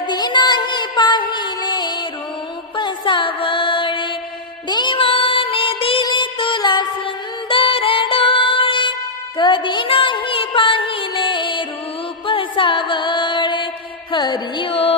कधी नाही पाहिले रूप सावळे, देवाने दिले तुला सुंदर डोळे, कधी नाही पाहिले रूप सावळे. हरी ओ